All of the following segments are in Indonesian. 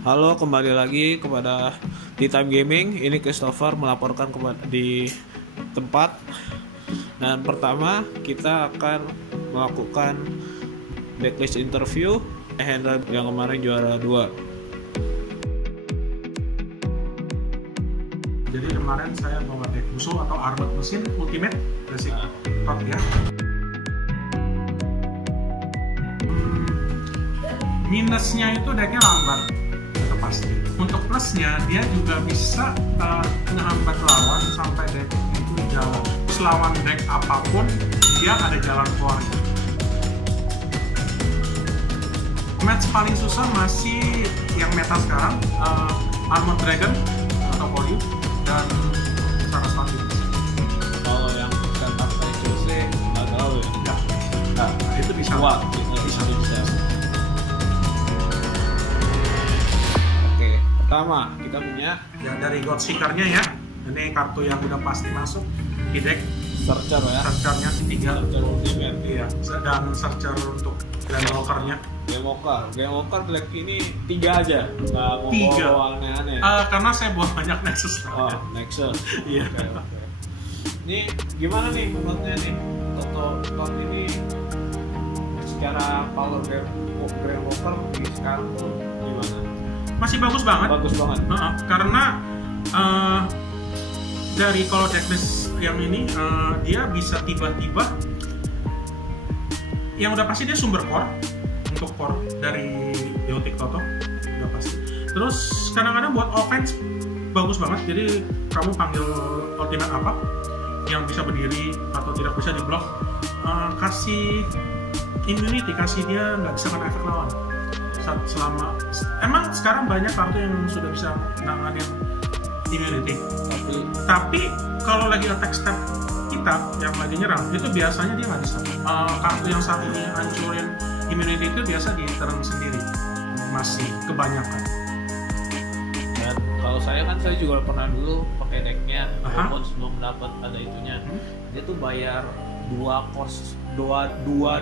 Halo, kembali lagi kepada di Time Gaming. Ini Christopher melaporkan di tempat. Dan pertama kita akan melakukan backlist interview handler yang kemarin juara 2. Jadi kemarin saya bawa deck musuh atau armored mesin ultimate basic top ya. Minusnya itu decknya lambat, itu pasti. Untuk plusnya dia juga bisa ngehambat lawan sampai deck itu jalan. Terus lawan deck apapun dia ada jalan keluarnya. Match paling susah masih yang meta sekarang, Armored Dragon atau Polio dan Saraswati. Kalau yang bukan partai Jose nggak tahu ya. Enggak, itu bisa. Wah, bisa. Oke, pertama kita punya Ya dari God Seeker-nya ya. Ini kartu yang udah pasti masuk di deck. Searcher ya. Searcher-nya 3. Searcher ultimate. Iya, dan searcher untuk Grandwalker-nya. Game Walker Black ini 3 aja, nggak mau 3. bawa aneh-aneh. Karena saya buat banyak Nexus. Oh, Nexus. Iya. Oke. Ini gimana nih menurutnya nih Toto ini secara power Grand Walker di sekarang tuh gimana? Masih bagus banget. Bagus banget. Karena dari kalau decklist yang ini dia bisa tiba-tiba yang udah pasti dia sumber core untuk core dari Biotic Toto udah pasti. Terus kadang-kadang buat offense bagus banget. Jadi kamu panggil ultimate apa yang bisa berdiri atau tidak bisa diblok, kasih immunity, kasih dia nggak bisa kena efek lawan. Selama emang sekarang banyak kartu yang sudah bisa nanganin immunity. Tapi kalau lagi attack step kita yang lagi nyerang itu biasanya dia nggak bisa. Kartu yang saat ini hancurin immunity itu biasa di turn sendiri masih kebanyakan. Dan kalau saya juga pernah dulu pakai decknya, walaupun sebelum dapat ada itunya, dia tuh bayar 2 cost dua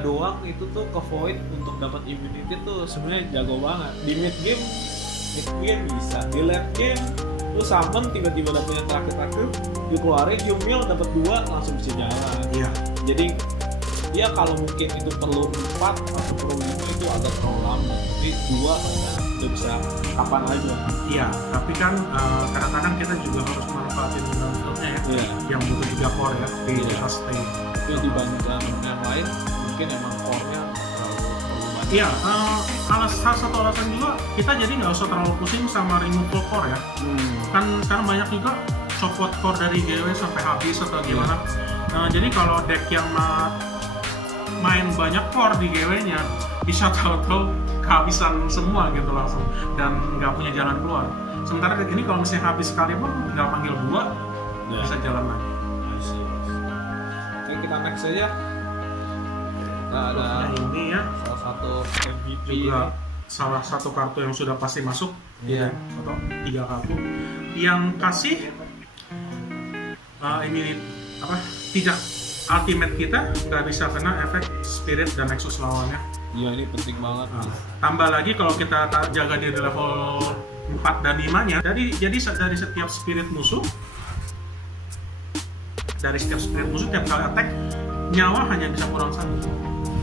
doang itu tuh ke void untuk dapat immunity tuh sebenarnya jago banget. Di mid game bisa, di late game lu summon tiba-tiba dapet yang terakhir dikeluarin Yumil dapat 2 langsung bisa jalan. Iya. Jadi ya kalau mungkin itu perlu 4 atau perlu 5 itu agak terlalu lama. Jadi 2 udah bisa kapan aja. Iya, tapi kan kadang-kadang kita juga harus manfaatin downfieldnya ya. Iya. Yang butuh 3 core ya, di sustain. Tapi dibandingkan yang lain mungkin emang core-nya terlalu banyak. Iya, salah satu alasan juga kita jadi nggak usah terlalu pusing sama removal core ya. Kan sekarang banyak juga copot core dari GW sampai habis atau gimana. Jadi kalau deck yang main banyak core di GW-nya bisa tahu-tahu kehabisan semua gitu langsung dan nggak punya jalan keluar. Sementara deck ini kalau misalnya habis sekali pun tinggal panggil 2 bisa jalan lagi. Oke, kita next aja. Nah, ada ini ya salah satu MVP juga salah satu kartu yang sudah pasti masuk. Iya. Atau 3 kartu yang kasih ini tidak ultimate kita nggak bisa kena efek spirit dan nexus lawannya. Iya, ini penting banget. Tambah lagi kalau kita jaga di level 4 dan 5 nya, jadi dari setiap spirit musuh tiap kali attack nyawa hanya bisa kurang 1.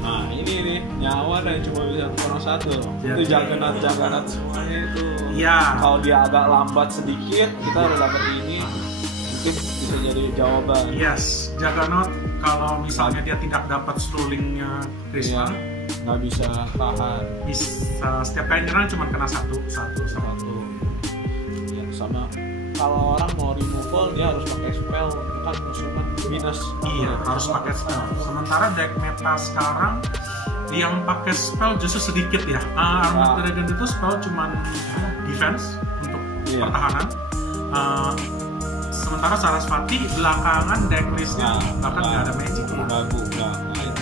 Nah, ini nih nyawa dan cuma bisa kurang 1. Ya. Itu jaganat semuanya itu. Iya. Kalau dia agak lambat sedikit, kita udah dapat ini, mungkin bisa jadi jawaban. Yes, Juggernaut kalau misalnya dia tidak dapat strolingnya Krisma, nggak bisa tahan. bisa setiap kali nyerang cuma kena satu. Ya, sama kalau orang mau removal dia harus pakai spell, kan musuhnya minus. Iya, harus pakai spell. Sementara deck meta sekarang yang pakai spell justru sedikit ya. Armored Dragon itu spell cuma defense untuk pertahanan. Sementara Saraswati belakangan decklistnya bahkan nggak ada magic. Bahkan nggak ada magic.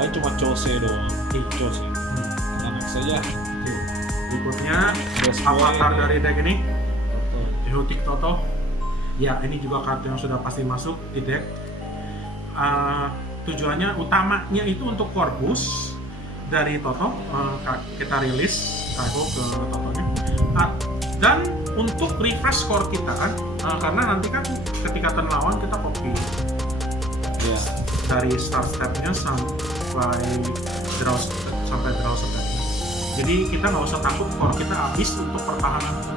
Kan cuma Chose doang. Chose. Kita next saja. Berikutnya avatar dari deck ini Biotic Toto. Ya, ini juga kartu yang sudah pasti masuk di deck. Tujuannya utamanya itu untuk core boost dari Toto. Kita rilis Kaiho ke Totonya. Dan untuk refresh score kita kan, karena nanti kan ketika turn lawan kita copy dari start stepnya sampai draw stepnya. Jadi kita nggak usah takut core kita habis untuk pertahanan itu.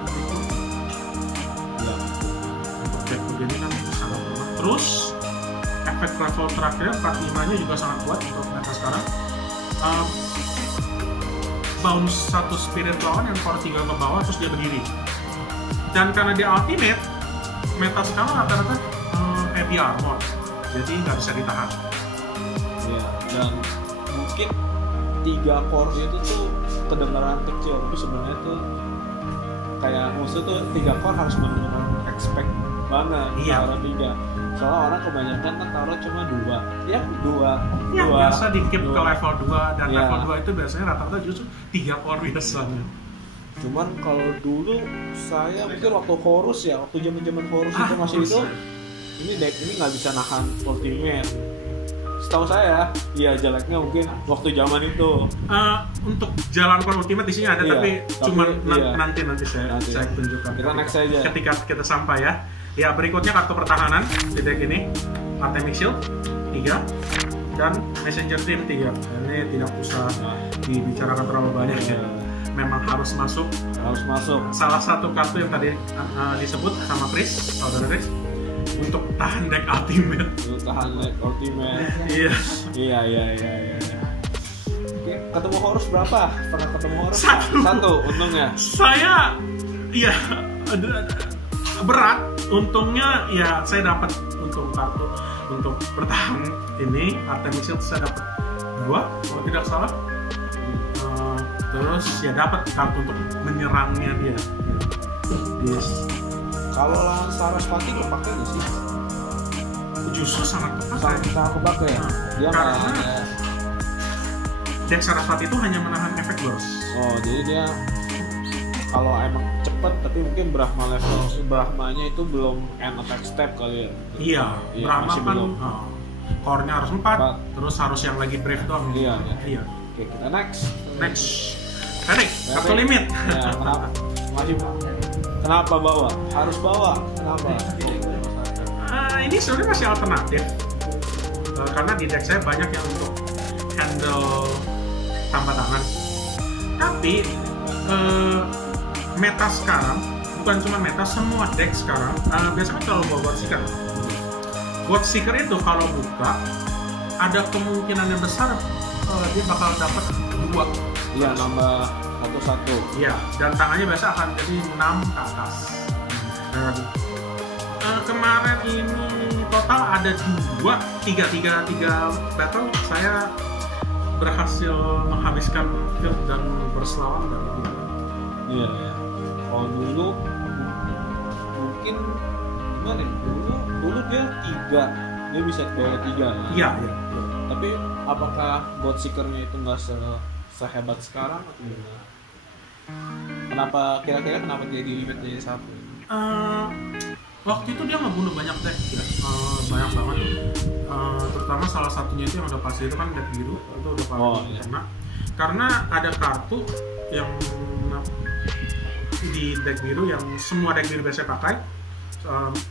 Untuk deck begini kan sangat lemah. Terus efek level terakhir 45-nya juga sangat kuat untuk meta sekarang. Bounce satu spirit lawan yang core 3 ke bawah terus dia berdiri. Dan karena dia ultimate, meta sekarang rata-rata heavy armor, jadi nggak bisa ditahan. Iya, dan mungkin 3 core itu tuh kedengaran kecil, tapi sebenarnya tuh kayak musuh tuh 3 core harus benar-benar expect banget taruh 3. Soalnya orang kebanyakan kan taruh cuma 2. Ya, 2. Yang biasa di keep ke level 2 dan level 2 itu biasanya rata-rata justru 3 core biasanya. Cuman kalau dulu saya mungkin waktu Horus ya, waktu zaman Horus itu masih itu, ini deck ini nggak bisa nahan ultimate. Setahu saya, iya jeleknya mungkin waktu zaman itu. Untuk jalan core ultimate di sini ada, tapi cuma nanti saya tunjukkan. Kita next aja. Ketika kita sampai ya. Ya, berikutnya kartu pertahanan di deck ini, Artemis Shield 3 dan Messenger Team 3. Ini tidak usah dibicarakan terlalu banyak ya. Memang harus masuk. Salah satu kartu yang tadi disebut sama Chris, saudara Chris, untuk tahan deck ultimate. Iya. Oke, ketemu Horus berapa? Pernah ketemu Horus? Satu untungnya. Saya berat, untungnya ya saya dapat untuk kartu untuk bertahan ini Artemis Shield saya dapat 2 kalau tidak salah. Terus ya dapat kartu untuk menyerangnya dia. Kalau lawan Sarasvati kepake nggak sih? Justru sangat kepake ya. Dia karena deck Sarasvati itu hanya menahan efek burst. Oh, jadi dia kalau emang cepet, tapi mungkin Brahmanya itu belum end attack step kali ya. Iya, Brahma kan core-nya harus 4, terus harus yang lagi brave doang. Iya. Oke, kita next. Erik, kartu limit. Ya, kenapa bawa? Harus bawa. Kenapa? Ini sebenarnya masih alternatif. Karena di deck saya banyak yang untuk handle tambah tangan. Tapi meta sekarang, bukan cuma meta, semua deck sekarang biasanya kalau bawa God Seeker itu kalau buka ada kemungkinan yang besar dia bakal dapat 2. Iya, nambah 1. Iya, dan tangannya biasa akan jadi 6 ke atas. Dan kemarin ini total ada 3 battle saya berhasil menghabiskan field dan berselawang dan Iya. Kalau dulu mungkin gimana? Dulu dia 3, dia bisa bawa 3. Iya. Tapi apakah God Seeker-nya itu nggak sehebat sekarang atau gimana? Kira-kira kenapa dia di limit jadi 1? Waktu itu dia ngebunuh banyak deck ya, banyak banget. Terutama salah satunya itu yang udah pasti itu kan deck biru, itu udah paling kena. Karena ada kartu yang di deck biru yang semua deck biru biasa pakai,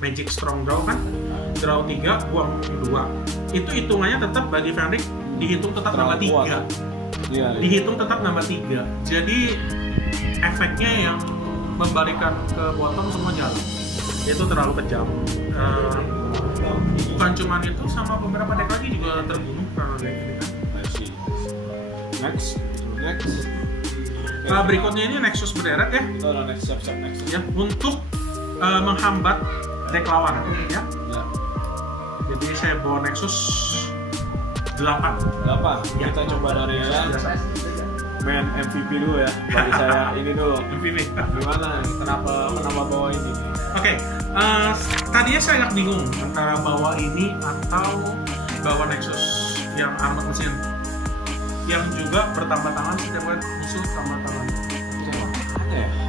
Magic Strong Draw kan, draw 3, buang 2. Itu hitungannya tetap bagi Fenrik dihitung tetap nambah 3. Dihitung tetap nambah 3. Jadi efeknya yang membalikan ke bottom semua jalan. Itu terlalu kejam. Bukan cuma itu, sama beberapa deck lagi juga terbunuh karena deck ini kan. Next. Berikutnya ini Nexus berderet ya. Siap. Ya, untuk menghambat deck lawan ya. Jadi saya bawa Nexus 8. Ya. Kita coba dari main MVP dulu ya. Bagi saya ini dulu. MVP. Gimana? Kenapa bawa ini? Oke, tadinya saya agak bingung antara bawa ini atau bawa Nexus yang armor mesin, yang juga bertambah tangan setiap musuh tambah tangan.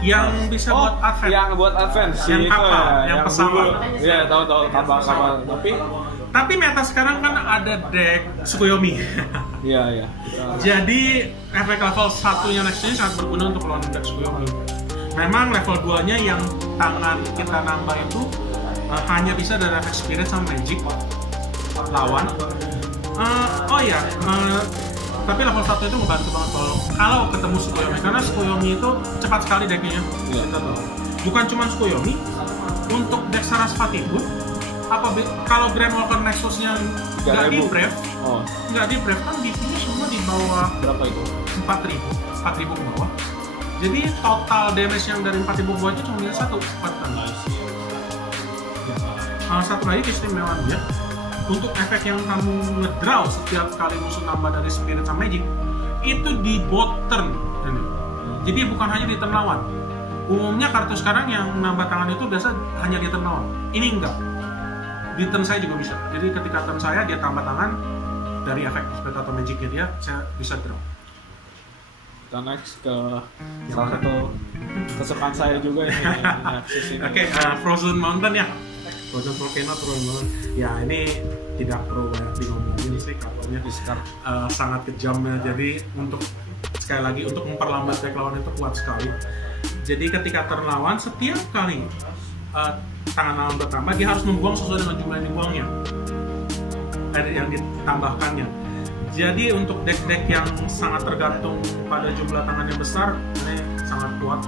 Yang bisa buat advance. Yang buat advance. Yang kapal, yang pesawat. Iya, tahu kapal. Tapi meta sekarang kan ada deck Tsukuyomi. Iya. Jadi efek level 1-nya Nexus ini sangat berguna untuk lawan deck Tsukuyomi. Memang level 2-nya yang tangan kita nambah itu hanya bisa dari efek spirit sama magic lawan. Tapi level 1 itu membantu banget kalau ketemu Tsukuyomi, karena Tsukuyomi itu cepat sekali decknya. Kita tahu. Bukan cuma Tsukuyomi, untuk deck Sarasvati pun kalau Grand Walker Nexus-nya nggak di brave, kan BP-nya semua di bawah berapa itu? 4.000 ke bawah. Jadi total damage yang dari 4.000 ke bawah itu cuma bisa 1 patah. Satu lagi keistimewaan dia, untuk efek yang kamu ngedraw setiap kali musuh nambah dari spirit sama magic itu di bot turn. Jadi bukan hanya di turn lawan. Umumnya kartu sekarang yang nambah tangan itu biasa hanya di turn lawan. Ini enggak. Di turn saya juga bisa. Jadi ketika turn saya dia tambah tangan dari efek spirit atau magicnya dia, saya bisa draw. Kita next ke salah satu kesukaan saya juga ini. Oke, Frozen Mountain ya. Frozen Volcano, Frozen Mountain. Ya ini tidak perlu banyak ngomongin sih, kartunya sangat kejam ya. Jadi sekali lagi untuk memperlambat deck lawan itu kuat sekali. Jadi ketika terlawan setiap kali tangan lawan bertambah, dia harus membuang sesuai dengan jumlah yang dibuangnya, yang ditambahkannya. Jadi untuk deck-deck yang sangat tergantung pada jumlah tangan yang besar, ini sangat kuat.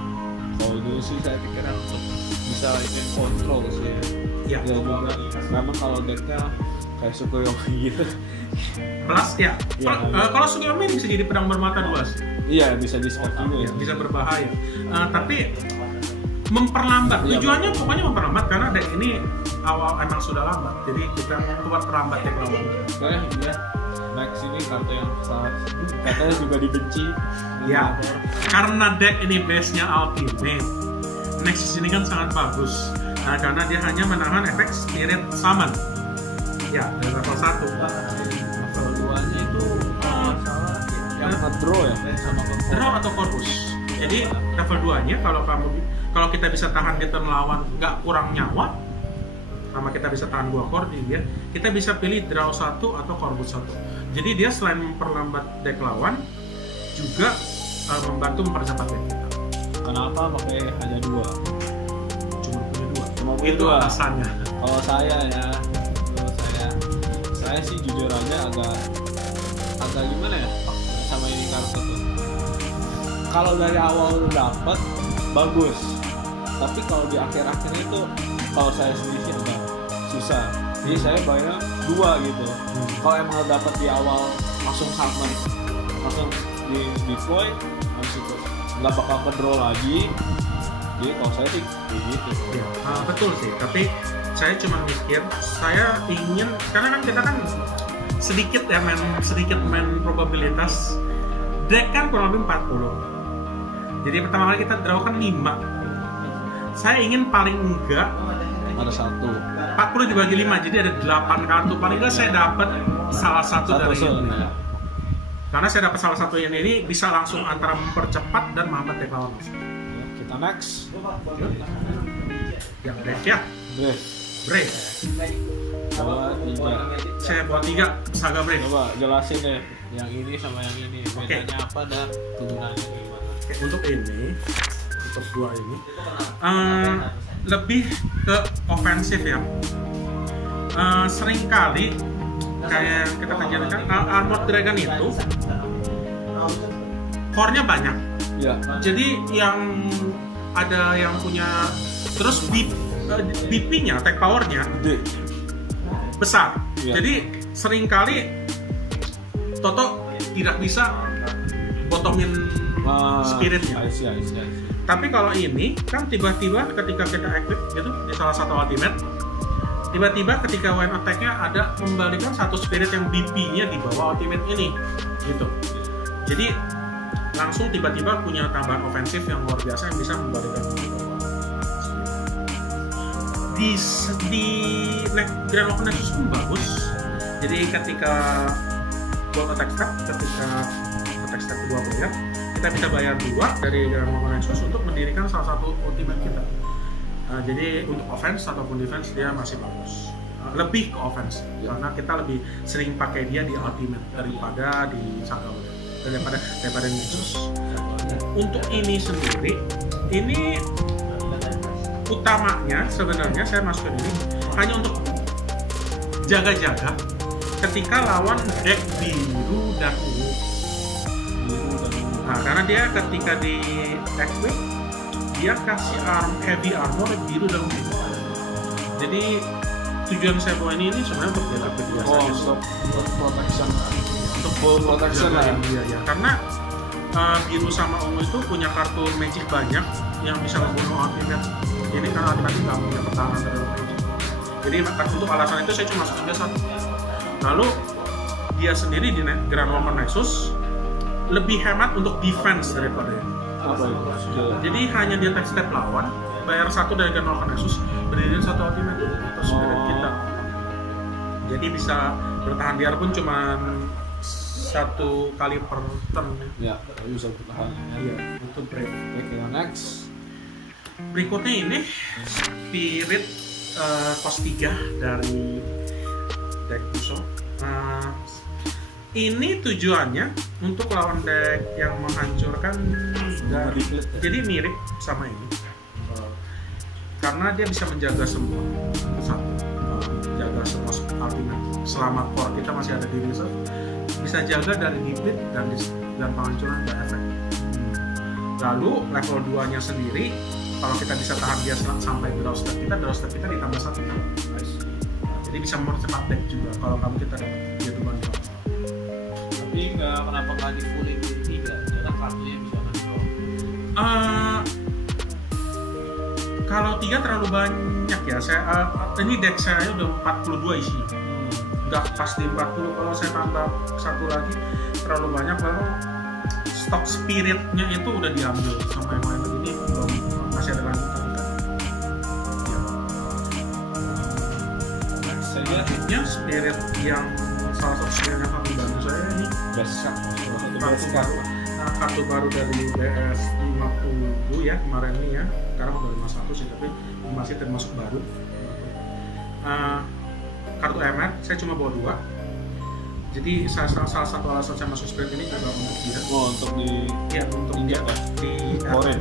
Kalau dulu sih saya pikirnya untuk bisa ingin kontrol sih. Ya juga. Memang kalau decknya kayak Tsukuyomi gitu. Plus ya. Kalau Tsukuyomi bisa jadi pedang bermata 2 sih. Iya, bisa di-spot juga ya. Bisa berbahaya. Tapi memperlambat. Tujuannya pokoknya memperlambat, karena deck ini awal emang sudah lambat. Jadi kita buat terlambat deck lawan. Iya. Next ini kartu yang katanya juga dibenci. Ya. Karena deck ini base-nya Ultimate. Nexus ini kan sangat bagus. Karena dia hanya menahan efek Spirit Summon. Ya, dari level 1. Level 2-nya itu yang nge-draw ya? Sama draw atau Corvus. Jadi level 2-nya kalau kita bisa tahan di turn lawan nggak kurang nyawa, sama kita bisa tahan 2 core di dia, kita bisa pilih draw 1 atau Corvus 1. Jadi dia selain memperlambat deck lawan, juga membantu mempercepat deck kita. Kenapa pakai hanya 2? Cuma punya 2. Itu alasannya. Kalau saya sih jujur aja agak gimana ya sama ini kartu tuh. Kalau dari awal dapat bagus, tapi kalau di akhir-akhir itu kalau saya sendiri sih agak susah. Jadi saya bayar 2 gitu. Kalau emang dapat di awal langsung summon, langsung di deploy, langsung nggak bakal ke-draw lagi. Jadi kalau saya sih gitu. Ya, betul sih. Tapi saya cuma mikir, saya ingin, karena kan kita kan sedikit main probabilitas. Deck kan kurang lebih 40. Jadi pertama kali kita draw kan 5. Saya ingin paling enggak ada 1. 40 dibagi 5, jadi ada 8 kartu. Paling enggak saya dapat salah satu dari ini. Ya. Karena saya dapat salah satu yang ini bisa langsung antara mempercepat dan menghambat deck lawan. Kita next. Yang Brave ya. Brave. Bawa 3. Saya bawa 3 Saga Brave. Coba jelasin deh yang ini sama yang ini. Bedanya apa dan kegunaannya gimana? Untuk ini, untuk 2 ini lebih ke ofensif ya. Seringkali kayak kita ajarkan Armored Dragon itu core-nya banyak. Ya. Jadi yang ada yang punya terus BP-nya, attack power-nya besar. Ya. Jadi seringkali Toto tidak bisa botomin spiritnya. I see. Tapi kalau ini kan tiba-tiba ketika kita equip gitu di salah satu ultimate, tiba-tiba ketika when attack-nya ada membalikan satu spirit yang BP-nya di bawah ultimate ini gitu. Jadi langsung tiba-tiba punya tambahan ofensif yang luar biasa yang bisa membalikan di Grand Walker Nexus pun bagus. Jadi ketika buat attack step kedua player, kita bisa bayar 2 dari Grand Walker Nexus untuk mendirikan salah satu ultimate kita. Jadi untuk offense ataupun defense dia masih bagus. Lebih ke offense karena kita lebih sering pakai dia di ultimate daripada di Saga daripada Nexus. Untuk ini sendiri ini utamanya sebenarnya saya masukin ini hanya untuk jaga-jaga ketika lawan deck biru dan ungu. Nah, karena dia ketika di equip dia kasih heavy armor biru dan ungu. Jadi tujuan saya bawa ini sebenarnya untuk jaga biasa. Untuk protection. Untuk full protection lah ya. Karena biru sama ungu itu punya kartu magic banyak yang bisa membunuh ultimate. Jadi karena ultimate nggak punya pertahanan terhadap magic. Jadi untuk alasan itu saya cuma masukin dia satu. Lalu dia sendiri di Grand Walker Nexus lebih hemat untuk defense daripada ini. Jadi hanya di attack step lawan, bayar satu dari Grand Walker Nexus, berdiriin satu ultimate atau spirit kita. Jadi bisa bertahan biarpun cuma satu kali per turn. Ya, bisa bertahan. Iya, itu break. Oke, next. Berikutnya ini spirit cost 3 dari deck Buso. Ini tujuannya untuk lawan deck yang menghancurkan dari, jadi mirip sama ini karena dia bisa menjaga semua jaga semua ultimate selama core kita masih ada di reserve, bisa jaga dari deplete dan penghancuran by effect. Lalu level 2 nya sendiri kalau kita bisa tahan dia sampai draw step kita ditambah 1. Jadi bisa mempercepat deck juga kalau kamu kita dapat dia tuh banyak. Tapi kenapa nggak di full ini 3? Dia kan kartunya bisa nge-draw. Kalau 3 terlalu banyak ya. Ini deck saya udah 42 isinya. Nggak pas di 40. Kalau saya tambah satu lagi terlalu banyak, lalu stok spiritnya itu udah diambil sama yang lain. Ini belum masih ada lanjutan kan. Selanjutnya spirit yang salah satu spirit yang akan bantu saya ini kartu baru dari BS 50 ya kemarin ini ya, sekarang udah 51 sih tapi masih termasuk baru. Kartu emet saya cuma bawa 2, jadi salah satu alasan saya masuk spirit ini juga untuk dia. Untuk di ya untuk dia di Oren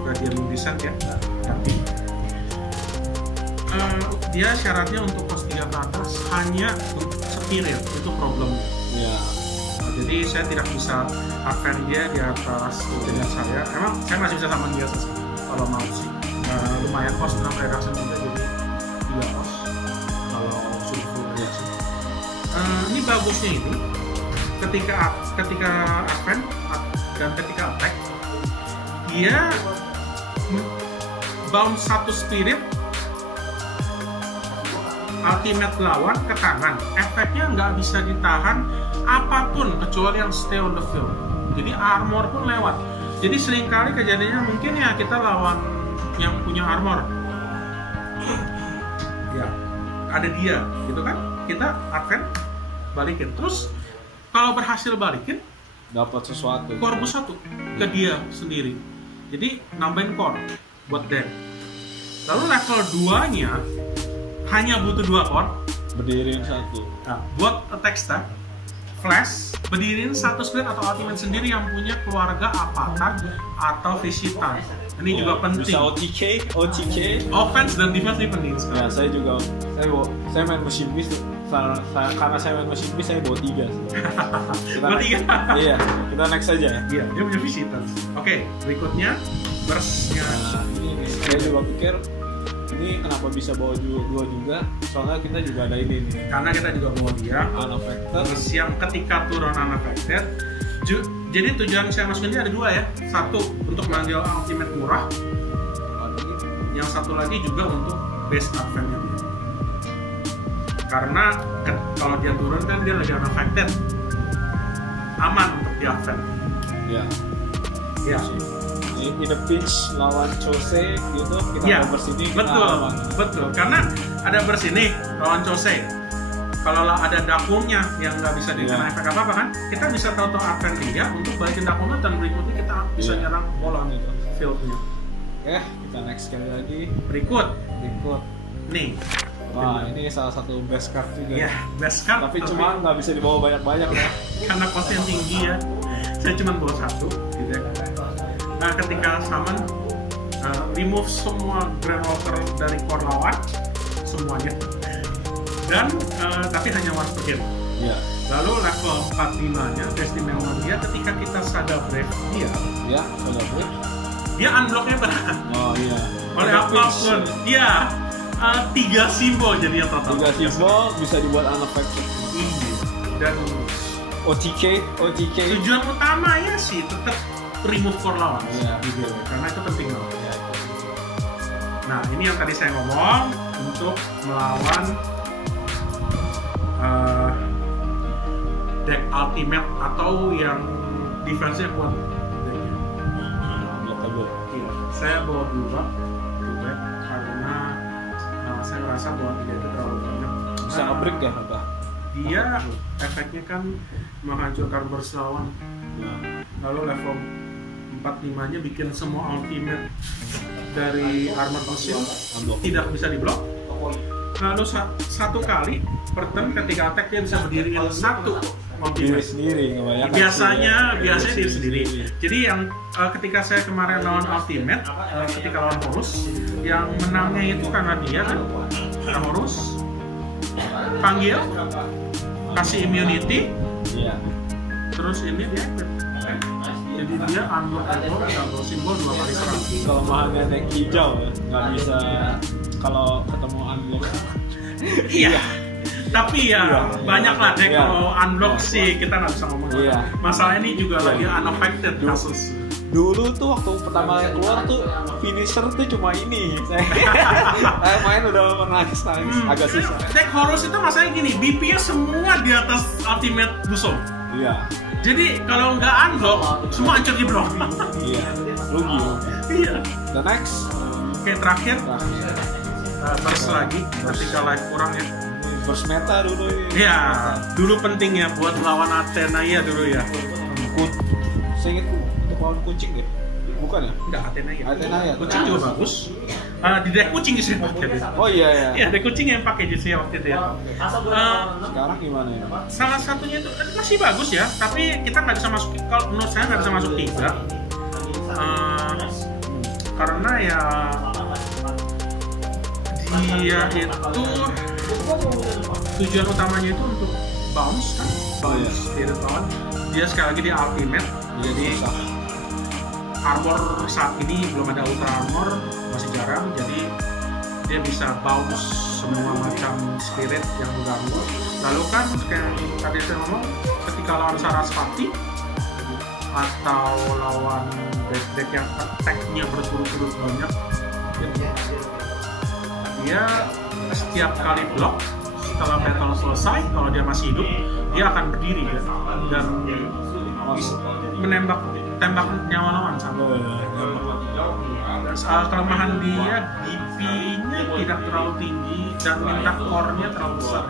Radiant Descent ya. Tapi dia syaratnya untuk cost 3 ke atas hanya spirit, itu problemnya. Ya. Nah, jadi saya tidak bisa advance dia di atas dengan saya. Emang saya masih bisa sama dia sih kalau mau sih. Lumayan cost 6 reduction juga, jadi 3 cost kalau full reduction. Ini bagusnya ini ketika advance dan ketika attack dia bounce 1 spirit ultimate lawan ke tangan, efeknya nggak bisa ditahan apapun kecuali yang stay on the field. Jadi armor pun lewat. Jadi seringkali kejadiannya mungkin ya kita lawan yang punya armor, ya ada dia, gitu kan? Kita akan balikin. Terus kalau berhasil balikin, dapat sesuatu. Core boost 1 ke dia sendiri. Jadi nambahin core buat deck. Lalu level 2-nya hanya butuh 2 core, berdiriin 1. Nah, buat attack step, flash, berdiriin 1 spirit atau ultimate sendiri yang punya keluarga avatar atau visitan. Ini juga penting. Bisa OTK, Offense dan defense ini penting sekali. Ya, saya main mesin bis. Karena saya main mesin bis, saya bawa 3. Bawa 3? Iya, kita next saja ya. Iya, dia punya visitan. Oke, berikutnya burst-nya. Nah, ini saya juga pikir ini kenapa bisa bawa 2 juga, soalnya kita juga ada ini nih, karena kita juga bawa dia unaffected, terus yang ketika turun unaffected. Jadi tujuan saya masukin dia ada 2 ya, satu untuk manggil ultimate murah, yang satu lagi juga untuk base advance-nya dia. Karena kalau dia turun kan dia lagi unaffected, aman untuk di advance. Ya in the pitch lawan Chose gitu, kita ya, ada bersini, betul karena ada bersini lawan Chose. Kalau ada dakungnya yang nggak bisa dikena efek apa kan, kita bisa tahu advance dia untuk balikin dakungnya dan berikutnya kita bisa nyerang bola gitu fieldnya. Kita next sekali lagi. Berikut nih. Wah, ini salah satu best card juga. Iya, best card. Tapi cuma nggak bisa dibawa banyak-banyak ya. Karena costnya tinggi ya. Saya cuma bawa 1 gitu ya. Nah, ketika summon, remove semua Grand Walker dari core lawan, semuanya. Dan tapi hanya once per game. Iya. Lalu level 45-nya, Testimonial dia ketika kita Saga Brave dia, Ya, Saga Brave. dia unblock-nya berat. Oh iya. Oleh apapun, iya. 3 simbol jadi yang total. 3 simbol bisa dibuat unaffected. Iya. Dan OTK. tujuan utamanya sih tetap remove core lawan. Iya. Gitu. Karena itu penting banget. Nah, ini yang tadi saya ngomong untuk melawan deck ultimate atau yang defense-nya kuat. Iya. Saya bawa 2 juga karena saya merasa bahwa 3 itu terlalu banyak. Bisa nge-break ya apa? Dia efeknya kan menghancurkan burst lawan. Lalu level 45-nya bikin semua ultimate dari armor mesin tidak bisa diblok. Lalu satu kali per turn ketika attack dia bisa berdiriin satu ultimate sendiri. Biasanya diri sendiri. Jadi yang ketika saya kemarin lawan ultimate, ketika lawan Horus, yang menangnya itu karena dia kan Horus panggil, kasih immunity, terus ini dia jadi dia unblock simbol 2 kali serang. Kelemahannya deck hijau ya, nggak bisa kalau ketemu unblock. Iya. Tapi ya banyak lah deck kalau unblock sih kita nggak bisa ngomong. Masalah ini juga lagi unaffected kasus. Dulu tuh waktu pertama keluar tuh finisher tuh cuma ini. Saya main udah nangis agak susah. Deck Horus itu masalahnya gini, BP-nya semua di atas ultimate musuh. Iya. Jadi kalau nggak unblock, semua hancur di blok. Iya. Rugi. Iya. The next. Oke, terakhir. Terus lagi ketika life kurang ya. First meta dulu ini. Iya, dulu penting ya buat lawan Athena ya dulu ya. Saya ingat untuk lawan kucing deh. Bukan ya? Enggak, Athena ya. Kucing juga bagus. Di deck kucing sih pakai. Oh iya ya. Iya, deck kucing yang pakai justru waktu itu ya. Sekarang gimana ya? Salah satunya itu masih bagus ya, tapi kita nggak bisa masuk. Kalau menurut saya nggak bisa masuk 3. Karena ya dia itu tujuan utamanya itu untuk bounce kan, spirit lawan. Dia sekali lagi di ultimate, jadi armor saat ini belum ada ultra armor, masih jarang, jadi dia bisa bounce semua macam spirit yang mengganggu. Lalu kan kayak tadi saya ngomong, ketika lawan Sarasvati atau lawan deck yang attack-nya berturut-turut banyak, dia setiap kali blok setelah battle selesai, kalau dia masih hidup, dia akan berdiri dan menembak nyawa lawan sampai. Kelemahan dia DP-nya tidak terlalu tinggi dan minta core-nya terlalu besar.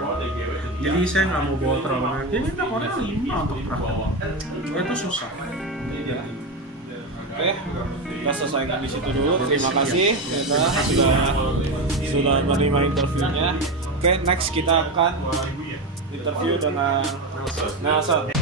Jadi saya nggak mau bawa terlalu banyak. Dia minta core-nya 5 untuk terakhir. Itu susah. Oke, kita selesaikan di situ dulu. Terima kasih kita sudah menerima interviewnya. Oke, next kita akan interview dengan Nelson.